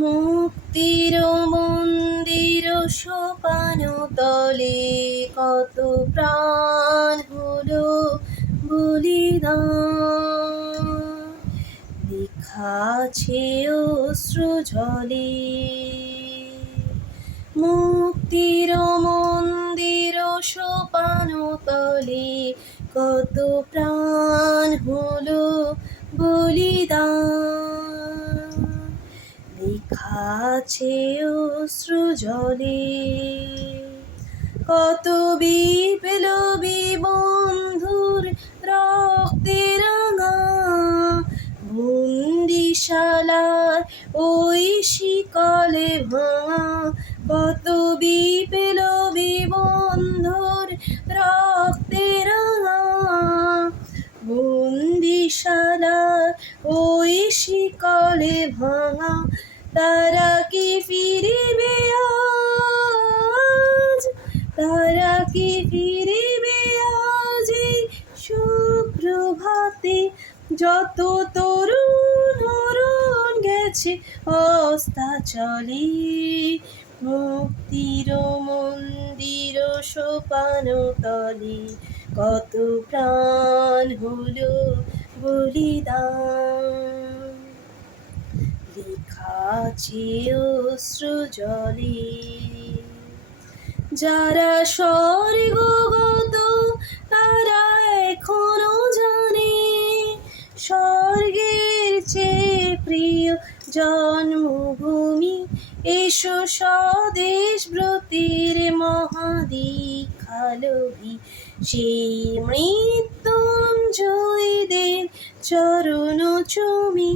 মুক্তির মন্দির সোপান তলে কত প্রাণ হলো বলিদান, লেখা আছে অশ্রু জলে। মুক্তির মন্দির সোপান তলে কত প্রাণ হলো বলিদান, লেখা আছে অশ্রু জলে। কত বিপ্লবী বন্ধুর রক্তে রাঙা বন্দিশালার ওই শিকলে ভাঙা, কত বিপ্লবী বন্ধুর রক্তে রাঙা বন্দিশালার ওই শিকলে ভাঙা, তারা কি ফিরিবে আজ, তারা কি ফিরিবে আজ এই সুপ্রভাতে? যত তরুণ হরণ গেছে অস্তাচলে, মুক্তির মন্দির সোপান তলে কত প্রাণ হলো বলিদান, লেখা আছে অশ্রু জলে। যারা স্বর্গগত তারা এখনো জানে স্বর্গের চেয়ে প্রিয় জন্মভূমি। এসো স্বদেশ ব্রতের মহাদীক্ষালোভী সেই মৃত্যুঞ্জয়ীদের চরণ চুমি,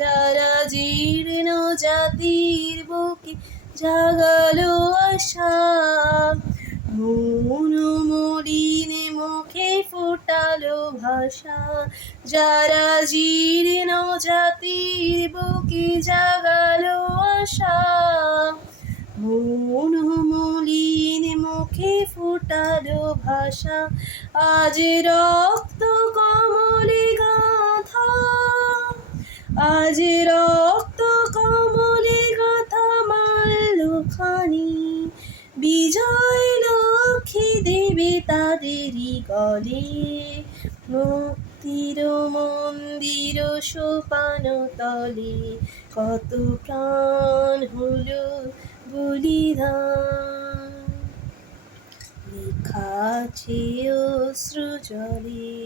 যারা জীর্ণ জাতির বুকে জাগালো আশা, মন মলিন মুখে ফোটালো ভাষা। যারা জীর্ণ জাতির বুকে জাগালো আশা, মন মলিন মুখে ফোটালো ভাষা। আজ রক্ত কমলে গাঁথা, আজ রক্ত কমলে গাঁথা মাল্যখানি, বিজয় লক্ষ্মী দেবে তাদেরই গলে। মুক্তির মন্দির সোপান তলে কত প্রাণ হলো বলিদান, লেখা আছে অশ্রু জলে।